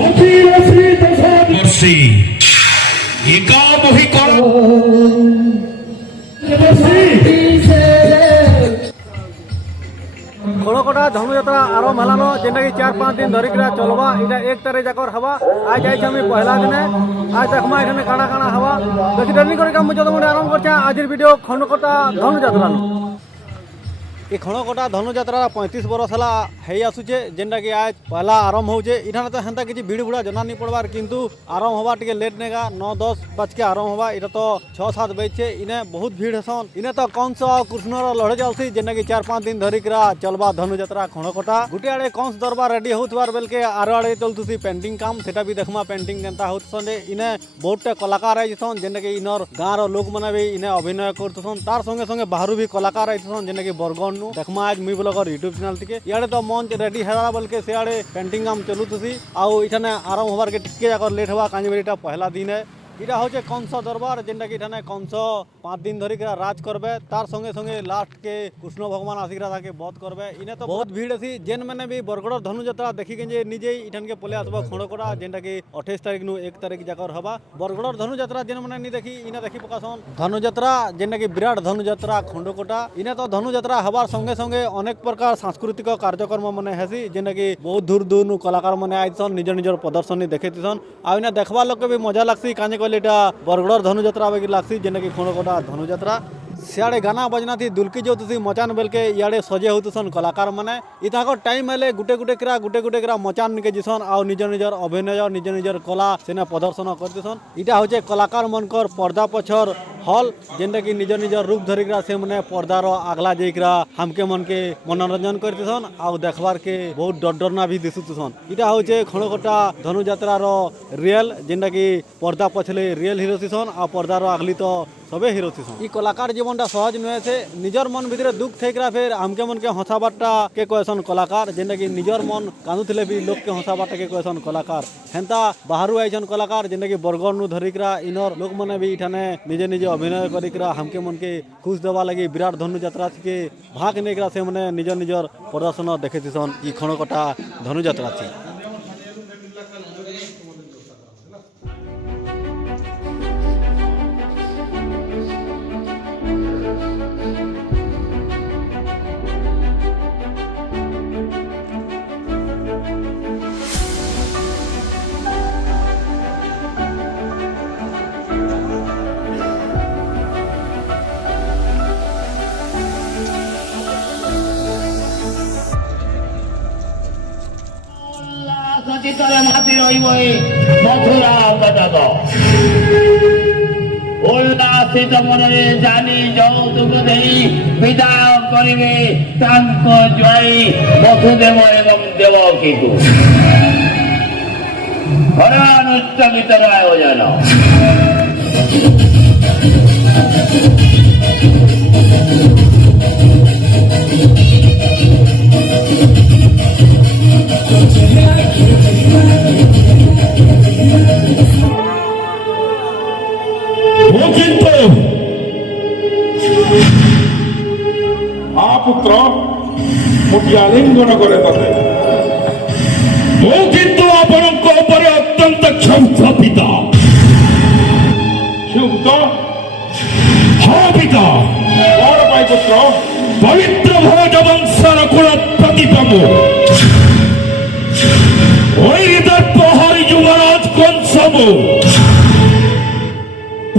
ବର୍ଷି ଏକା ବହି କଣ खड़कोटा धनुयात्रा आरंभ हलानो जेनटा कि 4-5 दिन धरिक चलवा इटा 1 तारीख जाकर हवा आज जाइछ हम पहला दिने आज देखमा एठने काना काना हवा देखि डरनी करे काम जद मुने आरंभ करछा आजिर वीडियो खड़कोटा धनुयात्रा ये खड़कोटा धनुयात्रा 35 वर्ष हला हेई आसुचे जेनटा कि आज पहला आरंभ होचे इठाने तो हेंता किछि भीड़ भुड़ा जना नहीं पड़वार किंतु आरंभ हवा टिके लेट नेगा 9-10 बज के आरंभ हवा इटा तो 6-7 बजे छे इने बहुत भीड़ हसन इने तो कंस और कृष्ण लड़े चलसी जेनटा कि 4-5 दिन धरिक चलबा धनुयात्रा खड़कोटा गुटे आड़े कंस दरबार रेडी होतबार बेलके आरो आड़े चलतुसी पेंटिंग काम सेटा भी देखमा पेंटिंग केनता होतसन जे इने बहुतटा कलाकार आइछन जेनटा कि इनर गाँर लोक माने भी इने अभिनय करतसन तार संगे संगे बाहरु भी कलाकार आइछन जेनटा कि बरगन देखमा आज मुई ब्लॉगर यूट्यूब चैनल टिके इयाडे तो मंच रेडी हेला बलके सियाडे पेंटिंग काम चलुतुसी आउ इठाने आरंभ होबार के टिके जाकर लेट हवा कांजे बेटा पहला दिन है इटा होचे कंस दरबार जेनटा कि इठाने कंस 5 दिन धरिक राज करबे तार संगे संगे लास्ट के कृष्ण भगवान आशीर्रा थाके बध करबे इने तो बहुत भीड़ अछि जेन माने भी बरगड़ धनुयात्रा देखि के जे निजे इठान के पले आसबा खड़कोटा जेनटा कि 28 तारीख नु 1 तारीख जाकर हवा बरगड़ धनुयात्रा जेन माने नि देखि इने देखि पकासन धनुयात्रा जेनटा कि विराट धनुयात्रा खड़कोटा इने तो धनुयात्रा हबार संगे संगे अनेक प्रकार सांस्कृतिक कार्यक्रम माने हेसी जेनटा कि बहुत दूर दूर नु कलाकार माने आइछन निज निजर प्रदर्शनी देखेतिसन आ इने देखबा लोक भी मजा लागसी काने एटा बरगड़ धनुयात्रा बेगी लागसी जेनटा कि खड़कोटा धनुयात्रा सियाड़े गाना बजना थी दुलकी जोतुसी मचान बेलके इयाड़े सजे होतुसन कलाकार माने इताको टाइम हेले गुटे गुटे करा मचान निके जिसन आ निज निजर अभिनय निज निजर कला सेना प्रदर्शन करतिसन इटा होचे कलाकार मनकर पर्दा पछर हॉल जेनटा कि निज निजर रूप धरिकरा से माने पर्दार आगला जेकरा हमके मन के मनोरंजन करतिसन आ देखबार के बहुत डरना भी दिसुतसन इटा होचे खड़कोटा धनुयात्रा रो रियल जेनटा कि पर्दा पछले रियल हीरो थिसन आ पर्दार आगली तो सबे हीरो थिसन ई कलाकार जीवनटा सहज नुहे से निजर मन भितरे दुख थेकरा फिर हमके मन के हंसाबाटा के कहसन कलाकार जेनटा कि निजर मन कांदुथिले भी लोक के हंसाबाटा के कहसन कलाकार हेंता बाहरु आइछन कलाकार जेनटा कि बरगड़ नु धरिकरा इनर लोक माने भी इठाने निजे निजे अभिनय करिकरा हमके मन के खुश देवा लगी विराट धनुयात्रा के भाग नेकरा से माने निज निजर प्रदर्शन देखेथिसन ई खड़कोटा धनुयात्रा थी मथुरा कटक उल्लासित मनरे जानी যৌতুক দেই বিদায় করিবে তাঙ্ক জয় বসুদেব এবং দেবকীকে হরানুষ্ঠিত আয়োজন পুত্র মুটি আলিঙ্গন করে তাতে ମୁଁ କିନ୍ତୁ ଆପଣଙ୍କ ଉପରେ ଅତ୍ୟନ୍ତ କ୍ଷୁବ୍ଧ ପିତା ক্ষুব্ধ ହଁ ପିତା କଣ ପାଇଁ ପୁତ୍ର ପବିତ୍ର ଭୋଜ ବଂଶର କୁଳ ପ୍ରତିପମ ଦର୍ପହରି ଯୁବରାଜ କଂସବ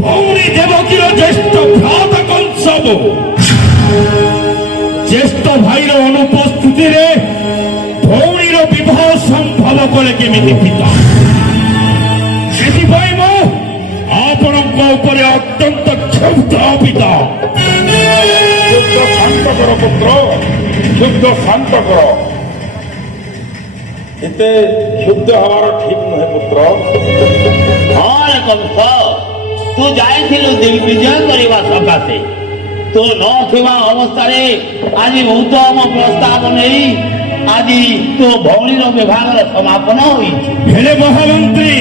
ଭଉଣୀ ଦେବକୀର ଜ୍ୟେଷ୍ଠ ଭ୍ରାତା କଂସବ জ্যেষ্ঠ ভাইর অনুপস্থিতিরে ভৌণীর বিবাহ সম্ভব করে কেমিতি পিতা ସେଥିପାଇଁ ମୁଁ ଆପଣଙ୍କ ଉପରେ ଅତ୍ୟନ୍ତ କ୍ଷୁବ୍ଧ ପିତା ক্ষুব্ধ শান্ত কর পুত্র ক্ষুব্ধ শান্ত কর এতে ক্ষুব্ধ হওয়ার ঠিক নহে পুত্র ହଁ କଂସ ତୁ ଯାଇଥିଲୁ ଦିଗ୍ବିଜୟ କରିବା ସକାଶେ तो नथिबा अवस्था आज उत्तम प्रस्ताव नहीं आज तो भौणी विभाग समापन हेले महामंत्री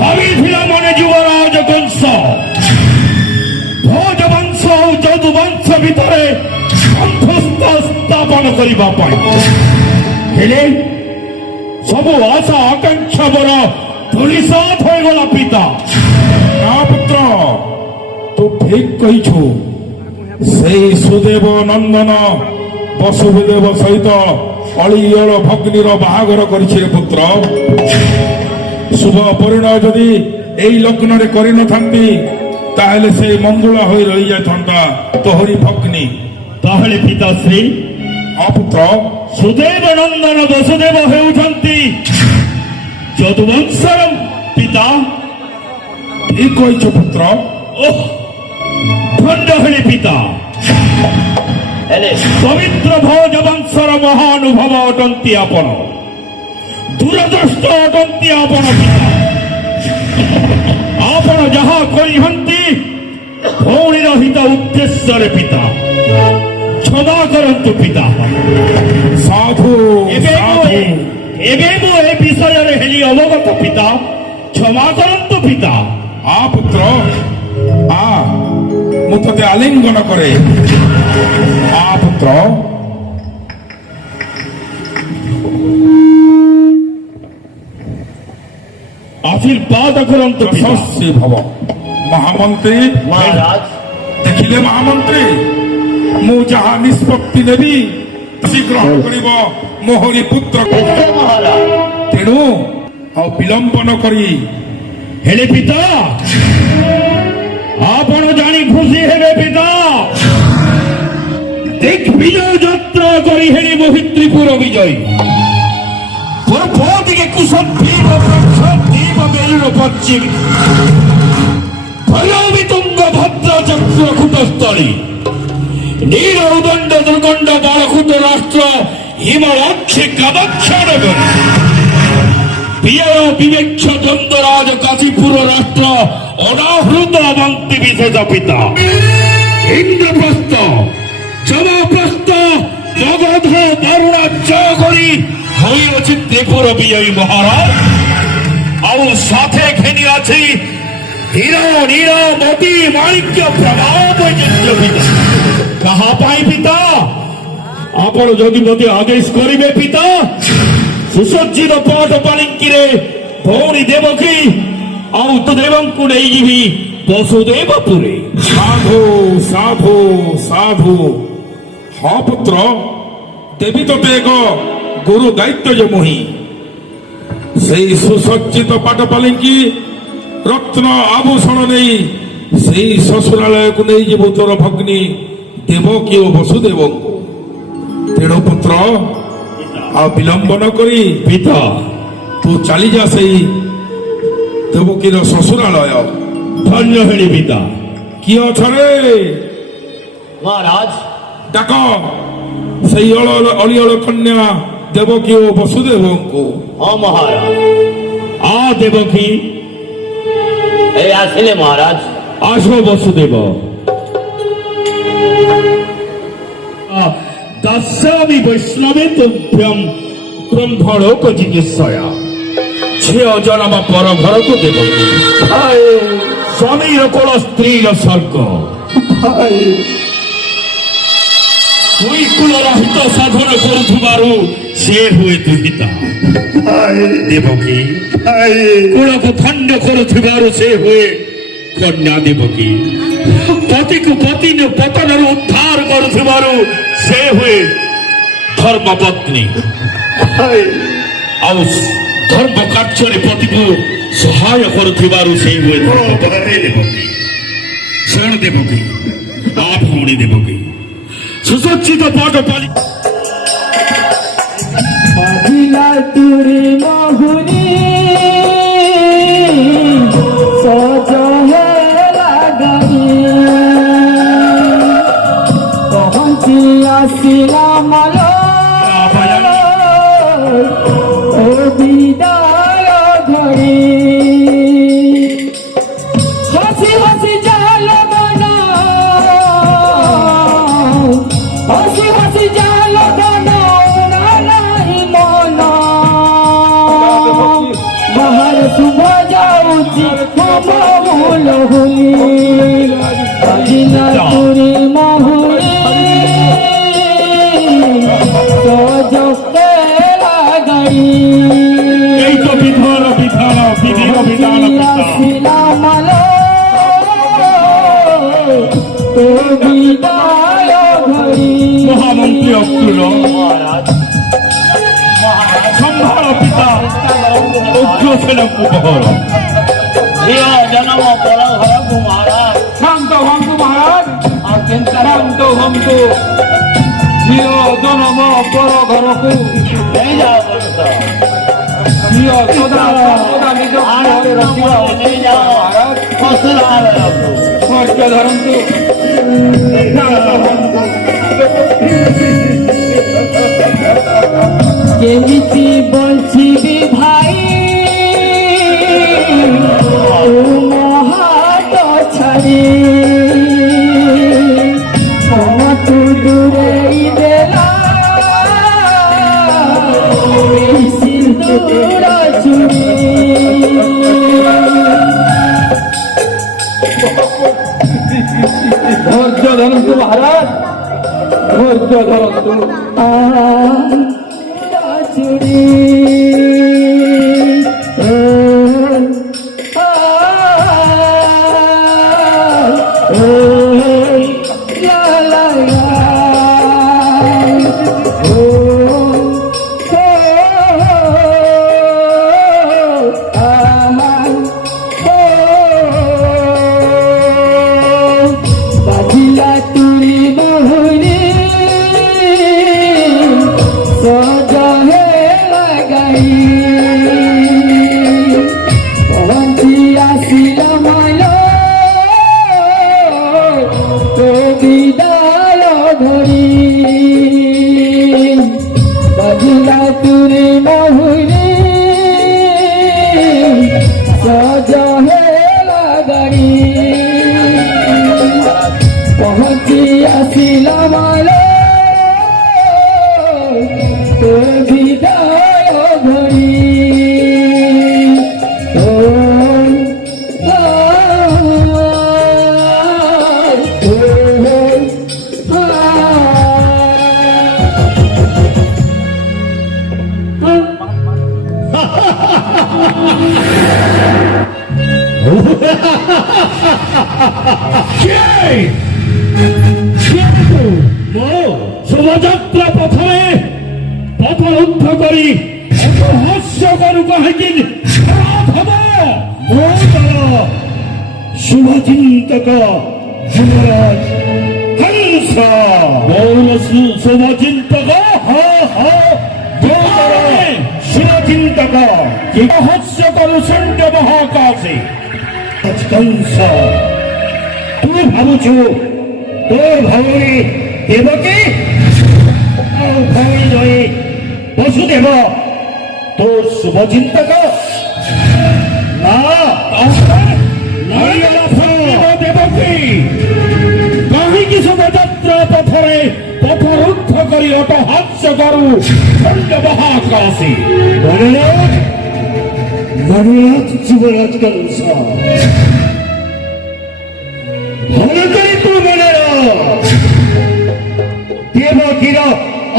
भावी मन युवराज कंस भोज वंश और जदु वंश भितर स्थापन करने ସବୁ ଆଶା ଆକାଂକ୍ଷା ମୋର ଧୂଳିସାତ ହୋଇଗଲା ପିତା। ନା ପୁତ୍ର, ତୁ ଠିକ କହିଛୁ। ସେଇ ସୁଦେବ ନନ୍ଦନ ବସୁଦେବ ସହିତ ଅଳିଅଳ ଭଗ୍ନୀର ବାହାଘର କରିଛି ରେ ପୁତ୍ର। ଶୁଭ ପରିଣୟ ଯଦି ଏଇ ଲଗ୍ନରେ କରିନଥାନ୍ତି ତାହେଲେ ସେ ମଙ୍ଗୁଳା ହୋଇ ରହିଯାଇଥାନ୍ତା ତୋହରି ଭଗ୍ନୀ। ତାହେଲେ ପିତାଶ୍ରୀ ହଁ ପୁତ୍ର, ସୁଦେବ ନନ୍ଦନ ବସୁଦେବ ହେଉଛନ୍ତି ଯଦୁବଂଶର ପିତା। ଠିକ କହିଛୁ ପୁତ୍ର। ଓଃ, ଖଣ୍ଡ ହେଲେ ପିତା। ହେଲେ ପବିତ୍ର ଭୋଜ ବଂଶର ମହାନୁଭବ ଅଟନ୍ତି ଆପଣ, ଦୂରଦୃଷ୍ଟ ଅଟନ୍ତି ଆପଣ ପିତା। ଆପଣ ଯାହା କହିଛନ୍ତି ଭଉଣୀର ହିତ ଉଦ୍ଦେଶ୍ୟରେ ପିତା, କ୍ଷମା କରନ୍ତୁ ପିତା। ସାଧୁ ଏବେ ମୁଁ ସାଧୁ। ଏବେ ମୁଁ ଏ ବିଷୟରେ ହେଲି ଅବଗତ ପିତା, କ୍ଷମା କରନ୍ତୁ ପିତା। ଆ ପୁତ୍ର ଆ, ମୁଁ ତତେ ଆଲିଙ୍ଗନ କରେ। ଆ ପୁତ୍ର, ଆଶୀର୍ବାଦ କରନ୍ତୁ ପିତା। ଯଶସ୍ୱୀ ଭବ। ମହାମନ୍ତ୍ରୀ ମହାରାଜ ଦେଖିଲେ ମହାମନ୍ତ୍ରୀ, ମୁଁ ଯାହା ନିଷ୍ପତ୍ତି ନେବି ଶୀଘ୍ର କରିବ ମୋହରି ପୁତ୍ର। ନିଶ୍ଚୟ ମହାରାଜ। ତେଣୁ ଆଉ ବିଳମ୍ବ ନ କରି ହେଲେ ପିତା, ଆପଣ ଜାଣି ଖୁସି ହେବେ ପିତା, ଦିଗ୍ବିଜୟ ଯାତ୍ରା କରି ହେଲେ ମୋହିତ୍ରୀପୁର ବିଜୟୀ ପୂର୍ବ ଦିକେ କୁଶଦ୍ୱୀପ ପ୍ରକ୍ଷଦ୍ୱୀପ ମେରୁର ପଶ୍ଚିମ ଭୈରବୀ ତୁଙ୍ଗ ଭଦ୍ର ଚକ୍ରକୂଟସ୍ଥଳୀ ନୀଳ ଉଦଣ୍ଡ ଦୁର୍ଗଣ୍ଡ ବାଳକୂଟ ରାଷ୍ଟ୍ର ହିମଳାକ୍ଷୀ କାମାକ୍ଷ ନଗରୀ বিজয় বিবেক্ষ দ্বন্দ্বরাজ কাশীপুর রাষ্ট্র অনাহৃত অবন্তি বিশেষ পিতা ইন্দ্রপ্রস্থ যমপ্রস্থ মগধ বরুণাচ করি হইয়াছি ত্রিপুর বিজয়ী মহারাজ ଆଉ সাথে ঘেনি আছে হীরা নীরা মতি মাণিক্য প্রভাব বৈচিত্র্য পিতা। কাহা পাই পিতা? ଆପଣ ଯଦି ମୋତେ ଆଦେଶ କରିବେ ପିତା, ସୁସଜ୍ଜିତ ପାଠ ପାଣିଙ୍କିରେ ଭଉଣୀ ଦେବକୀ ଆଉ ତ ଦେବଙ୍କୁ ନେଇଯିବି ବସୁଦେବପୁରେ। ସାଧୁ ସାଧୁ ସାଧୁ। ହଁ ପୁତ୍ର, ଦେବି ତତେ ଏକ ଗୁରୁ ଦାୟିତ୍ୱ ଯେ ମୁହିଁ। ସେଇ ସୁସଜ୍ଜିତ ପାଟ ପାଲିଙ୍କି ରତ୍ନ ଆଭୂଷଣ ନେଇ ସେଇ ଶ୍ୱଶୁରାଳୟକୁ ନେଇଯିବୁ ତୋର ଭଗ୍ନୀ ଦେବକୀ ଓ ବସୁଦେବଙ୍କୁ। ତେଣୁ ପୁତ୍ର ଆଉ ବିଳମ୍ବ ନ କରି ପିତା ତୁ ଚାଲିଯା ସେଇ ଦେବକୀର ଶ୍ୱଶୁରାଳୟ। ଧନ୍ୟ ହେଲି ପିତା। କିଏ ଅଛ ରେ? ମହାରାଜ ଡାକ ସେଇ ଅଳିଅଳ କନ୍ୟା ଦେବକୀ ଓ ବସୁଦେବଙ୍କୁ। ହଁ ମହାରାଜ। ଆ ଦେବକୀ, এই ଆସିଲେ ମହାରାଜ। ଆସ ବସୁଦେବ। ଦାସ୍ୟାମି ବୈଷ୍ଣବେ ତୁଭ୍ୟଂ ବ୍ରହ୍ମଲୋକ ଚିକିତ୍ସୟା। ଝିଅ ଜନମ ପର ଘରକୁ ଦେବକୀ, ସ୍ୱାମୀର କୋଳ ସ୍ତ୍ରୀର ସ୍ୱର୍ଗ। ଦୁଇ କୁଳର ହିତ ସାଧନ କରୁଥିବାରୁ ସେ ହୁଏ ଦୁହିତା। ଦେବକୀ କୁଳକୁ ଖଣ୍ଡ କରୁଥିବାରୁ ସେ ହୁଏ କନ୍ୟା ଦେବକୀ। ପତିକୁ ପତନରୁ ଉଦ୍ଧାର କରୁଥିବାରୁ ସେ ହୁଏ ଧର୍ମପତ୍ନୀ। ଆଉ ଧର୍ମ କାର୍ଯ୍ୟରେ ପତିକୁ ସହାୟ କରୁଥିବାରୁ ସେ ହୁଏ ଧର୍ମପତ୍ନୀ ଦେବକୀ। ଶରଣ ଦେବକୀ, ଆ ଭଉଣୀ ଦେବକୀ, ସୁସଜ୍ଜିତ ପାଠ ପାଲି আজিলা তুরি মহুরি সজ হেলা গাড়ি পহঞ্চি আসিলা মাল ও বিদায় ঘরে হাসি হাসি জাল বানা হাসি হাসি জাল বানা বাহার শুভ যাଉଛି মহুল হুলি আজিলা তুরি মহুলি সজ কেলা গাড়ি নকুল মহারাজ মহারাজ সম্ভার পিতা উগ্রসেন কুমার ঝিও জনম পর ঘরকু মহারাজ শান্ত হন্তু মহারাজ শান্ত হন্তু ঝিও জনম পর ঘরকু নেই যাও বলুন তো ঝিও সদা সর্বদা নিজ ঘরে রখিব নেই যাও মহারাজ ফসলার রঘু ধৈর্য ধরন্তু কেমিতি বলছিবি ভাই মহাত ছাড়ি তু দূরে দেলা সিন্দুর চুড়ি ধৈর্য ধরন্তু মহারাজ ধৈর্য ধরন্তু চুড়ি বাজিলা তুরি বহুরি সজহে লাগাই পঞ্চি আসিল মাল তো বিদায় ধরি বাজিলা তুরি বহুরি সজহে লাগাই পৌঁছি আসিলা মাল তো বিদায় ধরি শোভাযাত্রা প্রথমে পথরুদ্ধ করি এত হাস্য করু কাহিনী শুভচিন্তক যুবরাজ হংস গৌর শুভচিন্তক শুভচিন্তক হাস্য করু সন্ড মহাকাশে কংস তুই ভাবুছু তোর ভৌরী দেবকী আর ভৌরী নয় বসুদেব তোর শুভচিন্তক না দেবকী কাহিনী শোভাযাত্রা পথরে পথরুদ্ধ করি অত হাস্য করু খণ্ড মহাকাশে মনোরাজ যুবরাজ কংস ভারতের তো মনে দেবকীর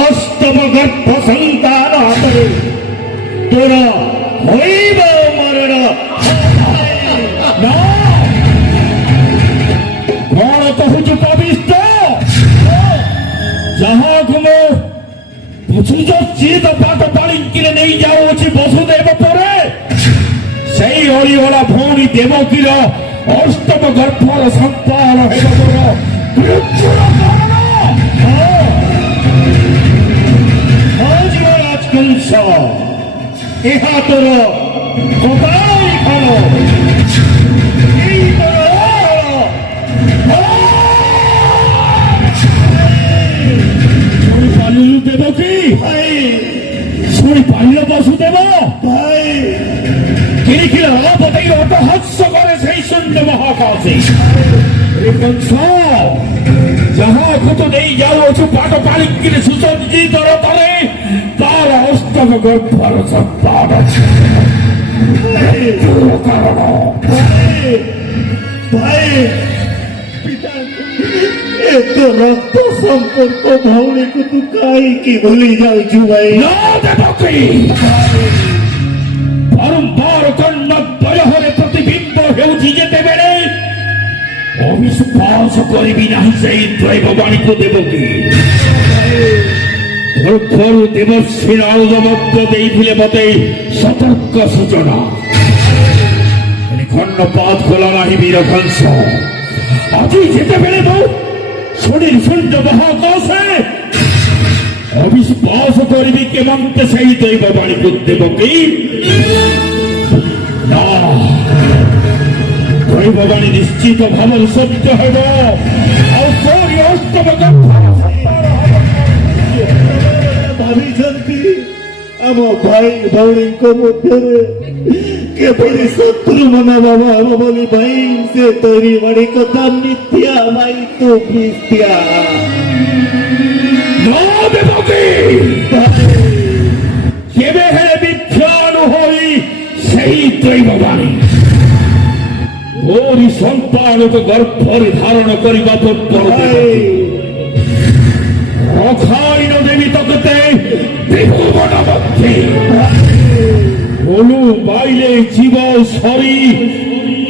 অষ্টম গর্ভ সন্তান হাতে তোরা হইব মরণ কଣ କହୁଛୁ ପବିଷ୍ଟ ଯାହାକୁ ମୁଁ ଚିତ ପାଠ ପାଳିକିରେ ନେଇ ଯାଉଅଛି ବସୁଦେବ ପରେ ସେଇ ଅଳିଗଲା ଭଉଣୀ ଦେବକୀର ଅଷ୍ଟମ ଗର୍ଭର ସନ୍ତାନ ହେବ ମୋର ମୃତ୍ୟୁର କାରଣ। ଯୁବରାଜ କଂସ ଏହା ତୋର କପାଳ ଫଳ ଏଇ ତୋର শুনি দেবকী শুনি পাইল বসুদেব কিরিখিল অপতেই অপহাস্য করে সেই শূন্য মহাকাশে কংস যাহাକୁ ତୁ ନେଇ ଯାଉଅଛୁ ପାଠ ପାଳିକିରି ସୁସଜ୍ଜିତ ରଥରେ ତାର ଅଷ୍ଟମ ଗର୍ଭର ସନ୍ତାନ କାରଣ तो रक्त संपर्क भौणी को तू कहीं भूली जाऊ भाई ବାରମ୍ବାର କର୍ଣ୍ଣ ବୟହରେ ପ୍ରତିବିମ୍ବ ହେଉଛି ଯେତେବେଳେ ଅବିଶ୍ୱାସ କରିବି ନାହିଁ ସେଇ ଦୈବବାଣୀକୁ ଦେବକୀ ভূর্ভুর দেবশ্রী নারদ মধ্য ଦେଇଥିଲେ ମୋତେ ସତର୍କ ସୂଚନା ଖଣ୍ଡପାତ କଲା ନାହିଁ ବୀରକଂସ। ଆଜି ଯେତେବେଳେ ମୁଁ ଶୁଣିଲି ଶୁଣ୍ଡ ମହାକାଶେ ଅବିଶ୍ୱାସ କରିବି କେମନ୍ତେ ସେହି ଦୈବ ବାଣୀକୁ ଦେବ କି ନା ଦୈବ ବାଣୀ ନିଶ୍ଚିତ ଭାବରେ ସତ୍ୟ ହେବ ଆଉ କୋରି ଅଷ୍ଟମ ଭାବିଛନ୍ତି ଆମ ଭାଇ ଭଉଣୀଙ୍କ ମଧ୍ୟରେ କିପରି ଶତ୍ରୁ ମନୋଭାବ ହବ ବୋଲି ଭାଇ ସେ ତୋରି ବାଣୀ କଥା ମିଥ୍ୟା ଭାଇ ତୁ ମିଥ୍ୟା କେବେ ହେଲେ ମିଥ୍ୟା ନହୋଇ ସେହି ଦୈବ ବାଣୀ ମୋରି ସନ୍ତାନକୁ ଗର୍ଭରେ ଧାରଣ କରିବା ପୂର୍ବରୁ রখাইন দেবী তকতে ত্রিভুবন মধ্যে বলু বাইলে জীব সরি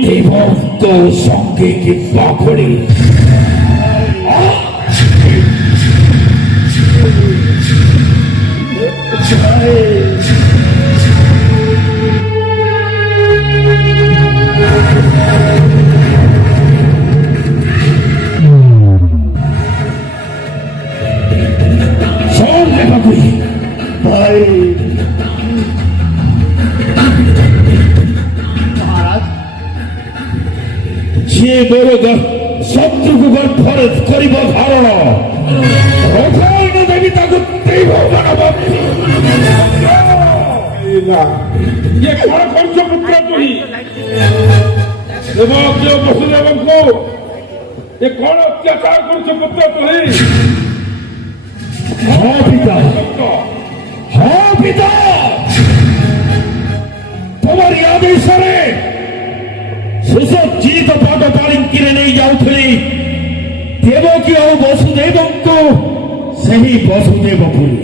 দেবত্ব সঙ্গে কি পাখড়ি ভাই মহারাজ যে বড় শত্রুকে গর্ভরে করিব ধারণ রখাইন দেবী তাকে ত্রিভুবন মধ্যে ये कौन कौन सा पुत्र तुही देवज्ञ वसुदेवଙ୍କୁ ये कौन अत्याचार କରୁଛ ପୁତ୍ର ତୁହି ହଁ ପିତା ହଁ ପିତା তোমার আদেশরে সুসজ্জিত পদ পালিঙ্কিরে নেই যাଉଥିଲି দেবকী ଆଉ ବସୁଦେବଙ୍କୁ ସେହି ବସୁଦେବପୁରୀ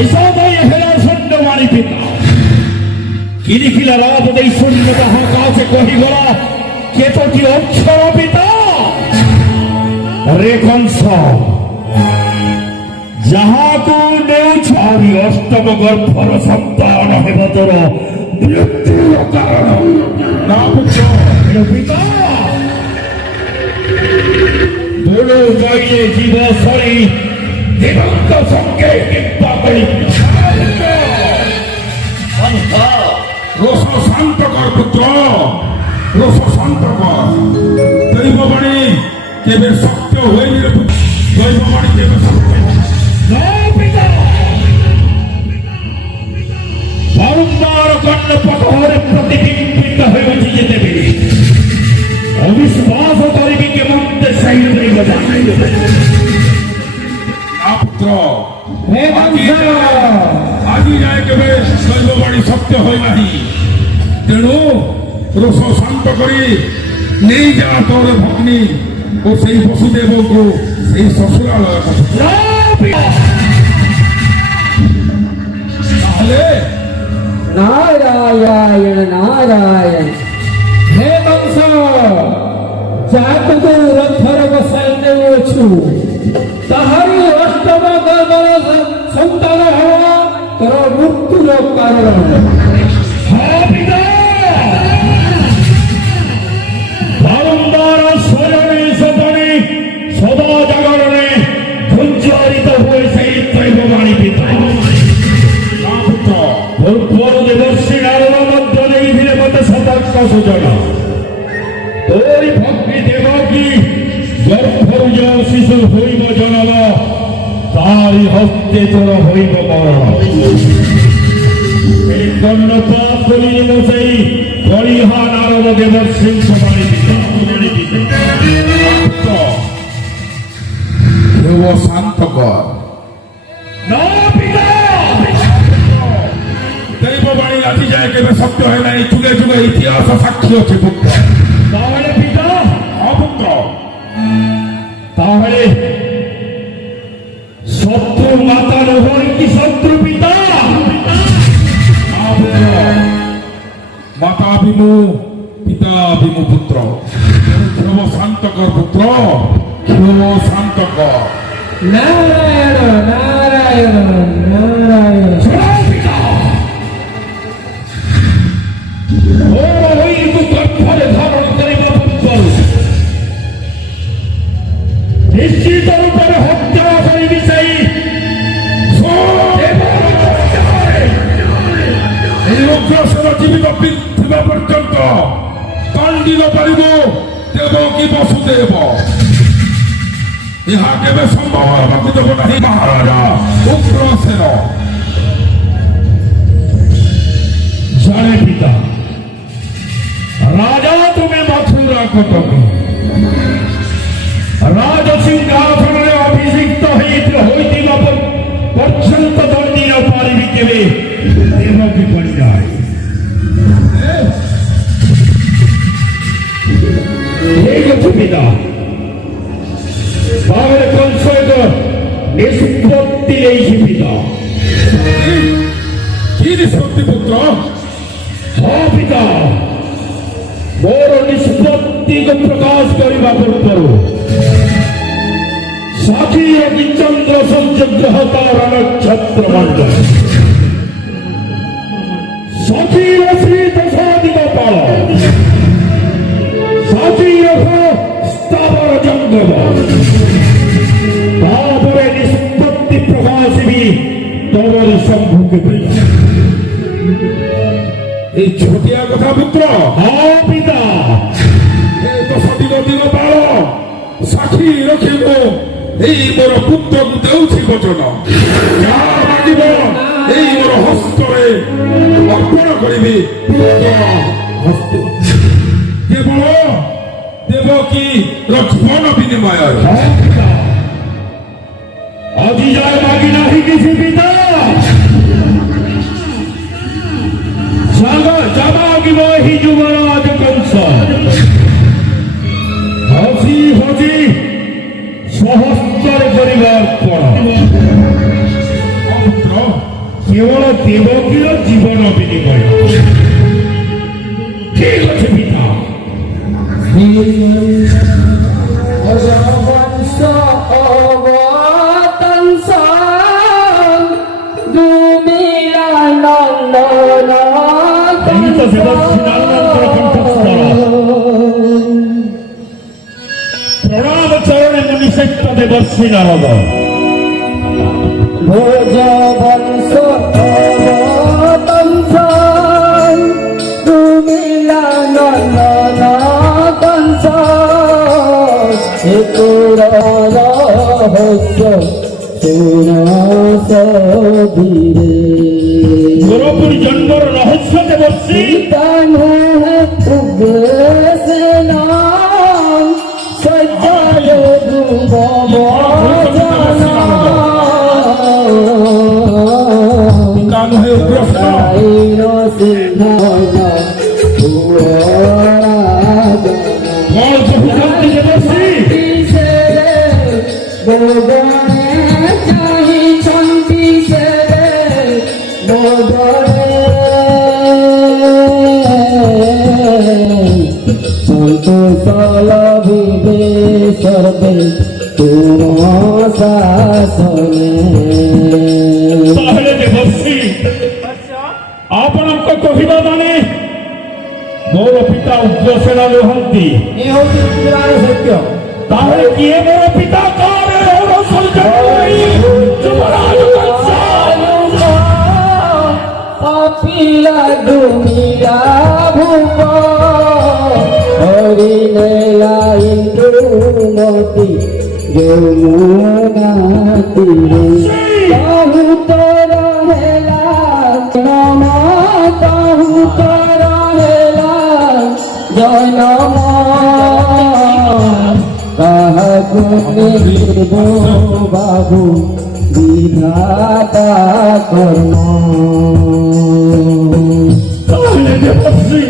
ଏସମୟ ହେଲା ସୈନ୍ୟବାଣୀ ପିତା କିଲିକିଲା ରାତ ଦେଇ ଶୂନ୍ୟତା ହାକାଶେ କହିଗଲା କେତୋଟି ଅକ୍ଷର ପିତା ରେ କଂସ ଯାହାକୁ ନେଉଛ ଆହୁରି ଅଷ୍ଟମ ଗର୍ଭର ସନ୍ତାନ ହେବ ତୋର ମୃତ୍ୟୁର କାରଣ ନା ପୁତ୍ର ପିତା ବୋଲ ଗାଇଲେ ଜୀବ ସରି ଦେବଙ୍କ ସଙ୍ଗେ କିମ୍ବା କରି ରୋଷ ଶାନ୍ତ କର ପୁତ୍ର ରୋଷ ଶାନ୍ତ କର ଦୈବବାଣୀ କେବେ ସତ୍ୟ ହୁଏନି ରେ ପୁତ୍ର ଦୈବବାଣୀ କେବେ ସତ୍ୟ ବାରମ୍ବାର କର୍ଣ୍ଣ ପଥରେ ପ୍ରତିବିମ୍ବିତ ହେଉଛି ଯେତେବେଳେ ଅବିଶ୍ୱାସ କରିବି କେମନ୍ତେ ସେହି ଦୈବ পুত্র আজি যায় কেবে দৈববাণী সত্য হয় নাহি তেণু রোষ শান্ত করে নেই যা তোর ভগ্নী ও সেই বসুদেবଙ୍କୁ সেই শ্বশুরালয় তাহলে નારાયણ નારાયણ હે કંસ જાતકો રથર બસાઈને છું તારી અષ્ટમ ગર્ભર સંતાન હવા તારો મૃત્યુનો કારણ বারম্বার স্মরণে সপনে সদা জাগরণে গুঞ্জরিত হয়ে সেই দৈববাণী পিতা পূর্বর দেবশ্রী নারদ মধ্য ଦେଇଥିଲେ ମୋତେ ସତର୍କ ସୂଚନା তোরি ভক্তি দেবকী গর্ভରୁ ଯେଉଁ ଶିଶୁ ହୋଇବ ଜନମ ତାରି ହସ୍ତେ ତୋର ହୋଇବ ମରଣ কর্ণপাত করিলে বসেই করিহা নারদ দেবশ্রীଙ୍କ বাণী ধ্রুব শান্ত কর না পিতা দৈববাণী আজি যায় কেবে সত্য হয় নাই যুগে যুগে ইতিহাস সাক্ষী আছে পুত্র তাহলে পিতা অপুত্র তাহলে শত্রু মাতা নহই কি শত্রু পিতা মাতা বিমু পিতা বিমু পুত্র ধ্রুব শান্ত কর পুত্র ধ্রুব শান্ত কর নারায়ণ নারায়ণ নারায়ণ ও ওই গর্ভরে ধারণ করিব পুত্র নিশ্চিত রূপে হত্যা করিবি সেই এই অগ্রসর জীবিত ଥିବା পর্যন্ত কান্দি ନ ପାରିବ ଦେବକୀ ବସୁଦେବ ଏହା କେବେ ସମ୍ଭବ ହେବାକୁ ଦେବ ନାହିଁ ମହାରାଜା ଉଗ୍ରସେନ জানে পিতা রাজা তুমি মথুরা কটক রাজ সিংহাসনে অভিষিক্ত হইଥିବା পর্যন্ত দণ্ডি ন পারিবি কেবে দেবকী কন্যায় ঠিক আছে পিতা তাহলে কংসের নিষ্পত্তি নেইছি পিতা কি নিষ্পত্তি পুত্র হ্যাঁ পিতা ମୋର ନିଷ୍ପତ୍ତିକୁ ପ୍ରକାଶ କରିବା ପୂର୍ବରୁ ସାକ୍ଷୀର ବିଚନ୍ଦ୍ର ସଂଯୋଗ୍ୟ ତାର ନକ୍ଷତ୍ର ମଣ୍ଡଳ ସାକ୍ଷୀର ଶ୍ରୀ ଦଶାଦିଗ ପାଳ ସାକ୍ଷୀର ସ୍ଥାବର ଜଙ୍ଗମ ତାପରେ ନିଷ୍ପତ୍ତି ପ୍ରକାଶିବି ତମର ସମ୍ମୁଖ କରିବା এই ଛୋଟିଆ କଥା ପୁତ୍ର ହଁ ପିତା ଏ ଦଶଦିଗ ଦିଗ ବାଳ ସାକ୍ଷୀ ରଖିବ ଏଇ ମୋର ପୁତ୍ରକୁ ଦେଉଛି ବଚନ ଯାହା ମାଗିବ ଏଇ ମୋର ହସ୍ତରେ ଅର୍ପଣ କରିବି ପୁତ୍ର ହସ୍ତେ କେବଳ ଦେବକୀ ଲକ୍ଷ୍ମଣ ବିନିମୟ ଆଜି ଯାଏ ମାଗି ନାହିଁ କିଛି ପିତା ମାଗିବ ଏହି ଯୁବରାଜ କଂସ ହସି ହସି ସହସ୍ତର କରିବା ଅର୍ପଣ ପୁତ୍ର କେବଳ ଦେବକୀର ଜୀବନ ବିନିମୟ ଠିକ ଅଛି ପିତା ভগবংশ অবতংস দুমিলা নন্দন ଏମିତି ଦେବଶ୍ରୀ ନାରଦଙ୍କର କଣ୍ଠସ୍ଥଳ ପ୍ରଣାମ ଚରଣେ ମୁନିଶ୍ରେଷ୍ଠ ଦେବଶ୍ରୀ ନାରଦ ভোজবংশ অবতংস দুমিলা নন্দন কংস একুর রহস্য সুরসধীরে ଗୋରପୁରୀ ଜନ୍ମର ରହସ୍ୟ ଦେବଶ୍ରୀ ପିତା ନୁହେଁ ଉଗ୍ରସେନ କଣ କହୁଛନ୍ତି ଦେବଶ୍ରୀ ଚାହିଁଛନ୍ତି ସେ সন্তোষল বিদে সর্বে তুম শাসনে ତାହେଲେ ଦେବଶ୍ରୀ ଆପଣଙ୍କ କହିବା ମାନେ ମୋର ପିତା ଉଗ୍ରସେନ ନୁହନ୍ତି ଏ ହେଉଛି ପୁରାଣ ସତ୍ୟ ତାହେଲେ କିଏ ମୋର ପିତା କାରେ ଯୁବରାଜ କଂସ পাপিলা দুনিয়া ভূপ হরিণেলা ইন্দুমতি যমুনা তীরে কাহু তোর হেলা নম কাহু তোর হেলা জনম কাহাকু নির্ব বাবু বিধাতা কর্ম তাহলে দেবশ্রী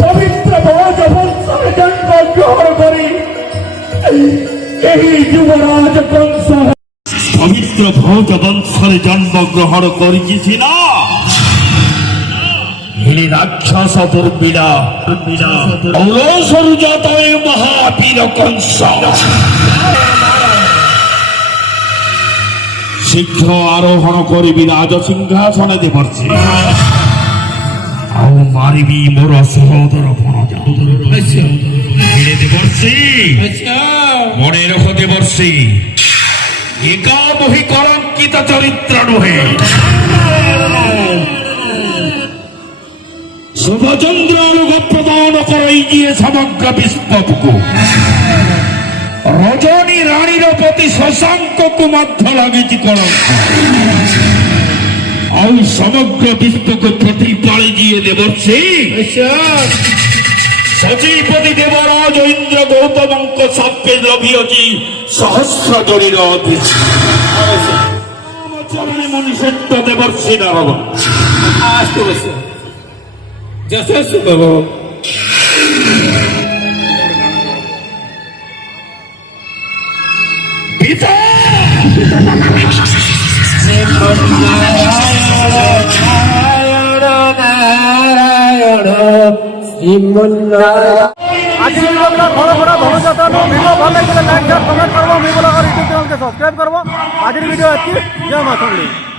পবিত্র ভোজ বংশরে জন্ম গ্রহণ করি এই যুবরাজ কংস পবিত্র ভোজ বংশরে জন্ম গ্রহণ করিছি সিনা হেলে রাক্ষস দুর্বিড়া ঔরসরু জাত মহাবীর কংস শীঘ্র আরোহণ করিবি রাজ সিংহাসনে দেবর্ষি ଆଉ ମାରିବି ମୋର ସହୋଦର ଭଣଜା ଧୀରେ ଦେବର୍ଷି ମନେ ରଖ ଦେବର୍ଷି ଏକା ବହି କଳଙ୍କିତ ଚରିତ୍ର ନୁହେଁ ଶୁଭଚନ୍ଦ୍ର ରୋଗ ପ୍ରଦାନ କରାଇ ଦିଏ ସମଗ୍ର ବିଶ୍ୱକୁ ରଜନୀ ରାଣୀର ପତି ଶଶାଙ୍କକୁ ମଧ୍ୟ ଲାଗିଛି କଳଙ୍କ ଆଉ ସମଗ୍ର ବିଶ୍ୱକୁ ପ୍ରତିପାଳି ଯିଏ ଦେବର୍ଷି ସଚିପତି ଦେବରାଜ ଇନ୍ଦ୍ର ଗୌତମଙ୍କ ସାପେ ଲଭିଅଛି ସହସ୍ର ଯୋଡ଼ିର ଚରଣେ ମଣିଷତ୍ୱ ଦେବର୍ଷି ନା ବାବା পিতা आज वीडियो बड़ा बड़ा धनुजाता वीडियो भल लगे लाइक शेयर कमेंट करबो मी ब्लॉगर यूट्यूब चैनल के सब्सक्राइब करबो आज वीडियो अच्छी जय माता दी।